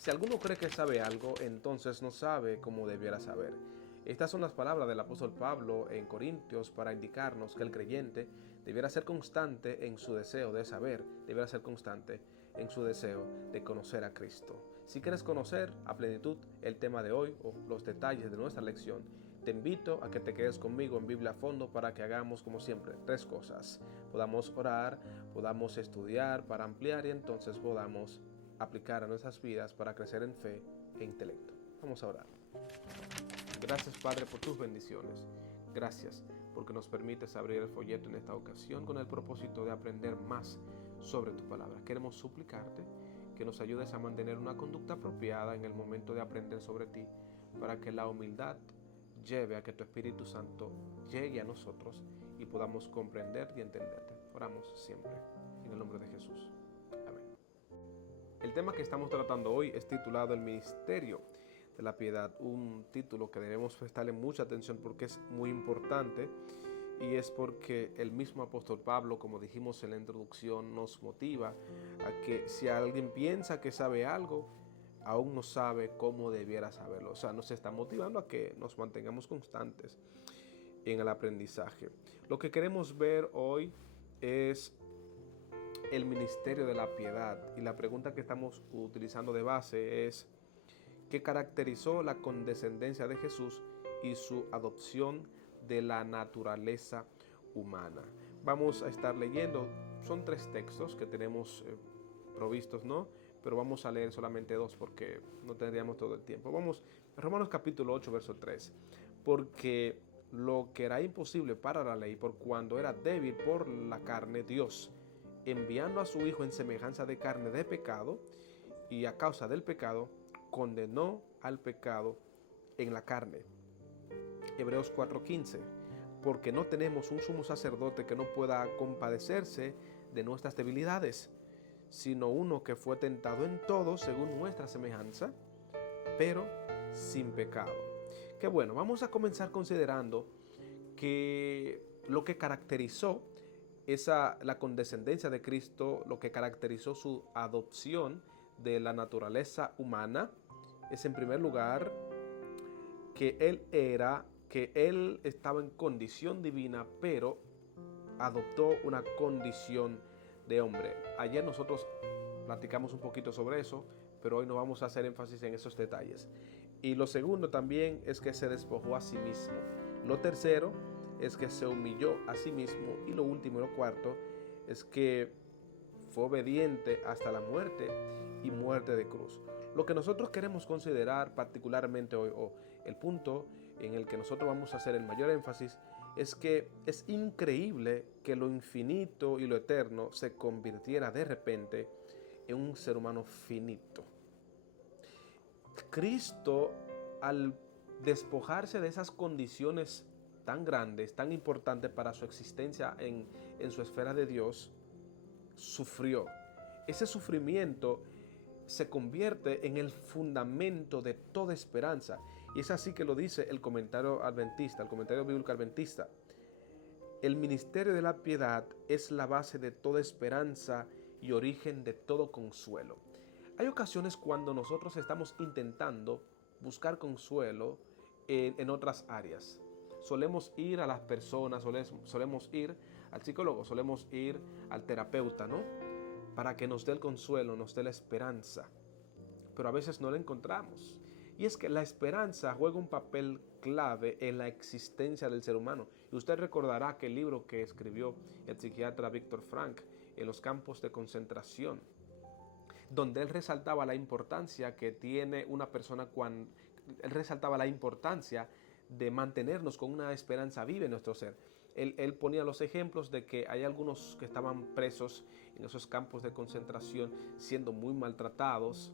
Si alguno cree que sabe algo, entonces no sabe como debiera saber. Estas son las palabras del apóstol Pablo en Corintios para indicarnos que el creyente debiera ser constante en su deseo de saber, debiera ser constante en su deseo de conocer a Cristo. Si quieres conocer a plenitud el tema de hoy o los detalles de nuestra lección, te invito a que te quedes conmigo en Biblia a fondo para que hagamos como siempre tres cosas. Podamos orar, podamos estudiar para ampliar y entonces podamos aplicar a nuestras vidas para crecer en fe e intelecto. Vamos a orar. Gracias, Padre, por tus bendiciones. Gracias porque nos permites abrir el folleto en esta ocasión con el propósito de aprender más sobre tu palabra. Queremos suplicarte que nos ayudes a mantener una conducta apropiada en el momento de aprender sobre ti, para que la humildad lleve a que tu Espíritu Santo llegue a nosotros y podamos comprender y entenderte. Oramos siempre en el nombre de Jesús. Amén. El tema que estamos tratando hoy es titulado El Ministerio de la Piedad, un título que debemos prestarle mucha atención porque es muy importante, y es porque el mismo apóstol Pablo, como dijimos en la introducción, nos motiva a que si alguien piensa que sabe algo, aún no sabe cómo debiera saberlo. O sea, nos está motivando a que nos mantengamos constantes en el aprendizaje. Lo que queremos ver hoy es el ministerio de la piedad, y la pregunta que estamos utilizando de base es: ¿qué caracterizó la condescendencia de Jesús y su adopción de la naturaleza humana? Vamos a estar leyendo, son tres textos que tenemos provistos, ¿no? Pero vamos a leer solamente dos porque no tendríamos todo el tiempo. Vamos a Romanos capítulo 8, verso 3. Porque lo que era imposible para la ley, por cuando era débil por la carne, Dios, enviando a su Hijo en semejanza de carne de pecado, y a causa del pecado, condenó al pecado en la carne. Hebreos 4:15. Porque no tenemos un sumo sacerdote que no pueda compadecerse de nuestras debilidades, sino uno que fue tentado en todo según nuestra semejanza, pero sin pecado. Qué bueno, vamos a comenzar considerando que lo que caracterizó la condescendencia de Cristo, lo que caracterizó su adopción de la naturaleza humana, es en primer lugar que Él estaba en condición divina, pero adoptó una condición de hombre. Ayer nosotros platicamos un poquito sobre eso, pero hoy no vamos a hacer énfasis en esos detalles. Y lo segundo también es que se despojó a sí mismo. Lo tercero es que se humilló a sí mismo. Y lo último y lo cuarto es que fue obediente hasta la muerte y muerte de cruz. Lo que nosotros queremos considerar particularmente hoy, o el punto en el que nosotros vamos a hacer el mayor énfasis, es que es increíble que lo infinito y lo eterno se convirtiera de repente en un ser humano finito. Cristo, al despojarse de esas condiciones tan grandes, tan importantes para su existencia en su esfera de Dios, sufrió. Ese sufrimiento se convierte en el fundamento de toda esperanza. Y es así que lo dice el comentario adventista, el comentario bíblico adventista. El ministerio de la piedad es la base de toda esperanza y origen de todo consuelo. Hay ocasiones cuando nosotros estamos intentando buscar consuelo en otras áreas. Solemos ir a las personas, solemos ir al psicólogo, solemos ir al terapeuta, ¿no? Para que nos dé el consuelo, nos dé la esperanza. Pero a veces no la encontramos. Y es que la esperanza juega un papel clave en la existencia del ser humano. Y usted recordará que el libro que escribió el psiquiatra Viktor Frankl, En los campos de concentración, donde él resaltaba la importancia que tiene una persona cuando él resaltaba la importancia de mantenernos con una esperanza viva en nuestro ser. Él ponía los ejemplos de que hay algunos que estaban presos en esos campos de concentración siendo muy maltratados,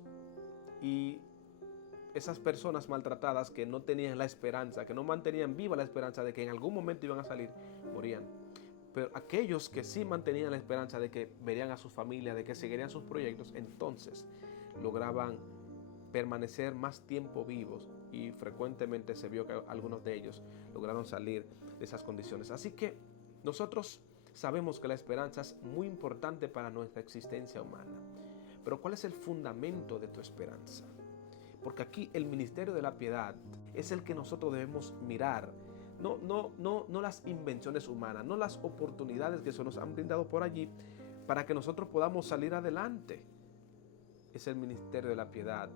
y esas personas maltratadas que no tenían la esperanza, que no mantenían viva la esperanza de que en algún momento iban a salir, morían. Pero aquellos que sí mantenían la esperanza de que verían a sus familias, de que seguirían sus proyectos, entonces lograban permanecer más tiempo vivos, y frecuentemente se vio que algunos de ellos lograron salir de esas condiciones. Así que nosotros sabemos que la esperanza es muy importante para nuestra existencia humana. Pero ¿cuál es el fundamento de tu esperanza? Porque aquí el ministerio de la piedad es el que nosotros debemos mirar. No las invenciones humanas, no las oportunidades que se nos han brindado por allí para que nosotros podamos salir adelante. Es el ministerio de la piedad.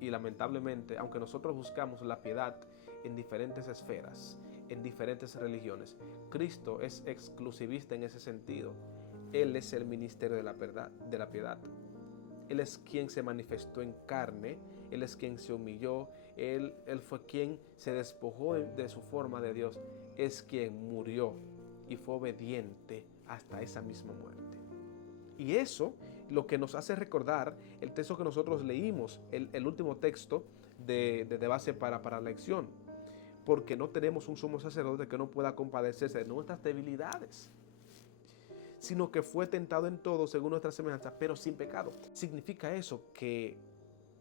Y lamentablemente, aunque nosotros buscamos la piedad en diferentes esferas, en diferentes religiones, Cristo es exclusivista en ese sentido. Él es el ministerio de la piedad. Él es quien se manifestó en carne, Él es quien se humilló, Él fue quien se despojó de su forma de Dios, es quien murió y fue obediente hasta esa misma muerte. Y eso lo que nos hace recordar el texto que nosotros leímos, el último texto de base para la lección, porque no tenemos un sumo sacerdote que no pueda compadecerse de nuestras debilidades, sino que fue tentado en todo según nuestra semejanza, pero sin pecado. Significa eso que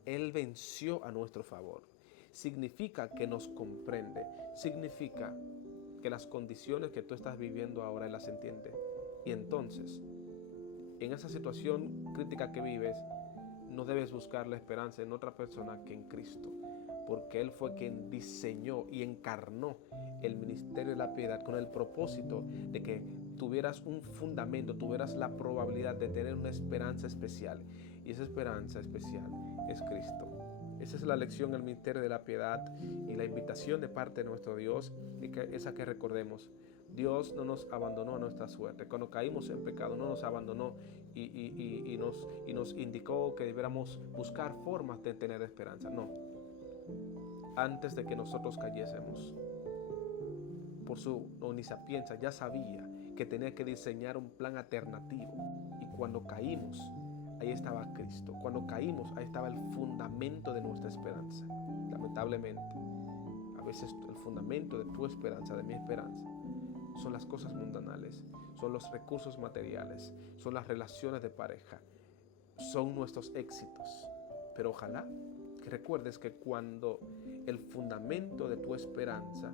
Él venció a nuestro favor. Significa que nos comprende. Significa que las condiciones que tú estás viviendo ahora Él las entiende. Y entonces, en esa situación crítica que vives, no debes buscar la esperanza en otra persona que en Cristo, porque Él fue quien diseñó y encarnó el ministerio de la piedad con el propósito de que tuvieras un fundamento, tuvieras la probabilidad de tener una esperanza especial. Y esa esperanza especial es Cristo. Esa es la lección del ministerio de la piedad y la invitación de parte de nuestro Dios, y que esa que recordemos. Dios no nos abandonó a nuestra suerte. Cuando caímos en pecado no nos abandonó y nos indicó que debiéramos buscar formas de tener esperanza. No. Antes de que nosotros cayésemos, por su omnisapiencia ya sabía que tenía que diseñar un plan alternativo. Y cuando caímos, ahí estaba Cristo. Cuando caímos, ahí estaba el fundamento de nuestra esperanza. Lamentablemente, a veces el fundamento de tu esperanza, de mi esperanza, son las cosas mundanales, son los recursos materiales, son las relaciones de pareja, son nuestros éxitos. Pero ojalá que recuerdes que cuando el fundamento de tu esperanza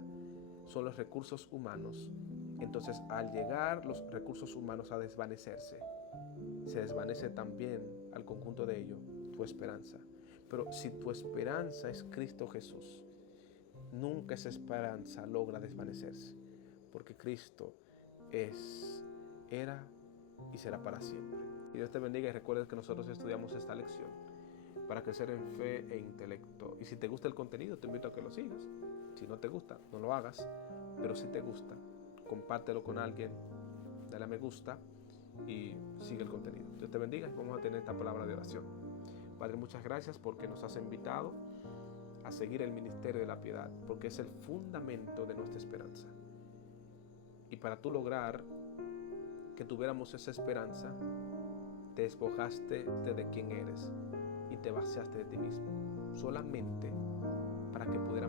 son los recursos humanos, entonces al llegar los recursos humanos a desvanecerse, se desvanece también al conjunto de ello tu esperanza. Pero si tu esperanza es Cristo Jesús, nunca esa esperanza logra desvanecerse, porque Cristo era y será para siempre. Y Dios te bendiga y recuerda que nosotros estudiamos esta lección para crecer en fe e intelecto. Y si te gusta el contenido, te invito a que lo sigas. Si no te gusta, no lo hagas, pero si te gusta, compártelo con alguien, dale a me gusta y sigue el contenido. Dios te bendiga y vamos a tener esta palabra de oración. Padre, muchas gracias porque nos has invitado a seguir el ministerio de la piedad, porque es el fundamento de nuestra esperanza. Y para tú lograr que tuviéramos esa esperanza, te despojaste de quién eres y te vaciaste de ti mismo, solamente para que pudiéramos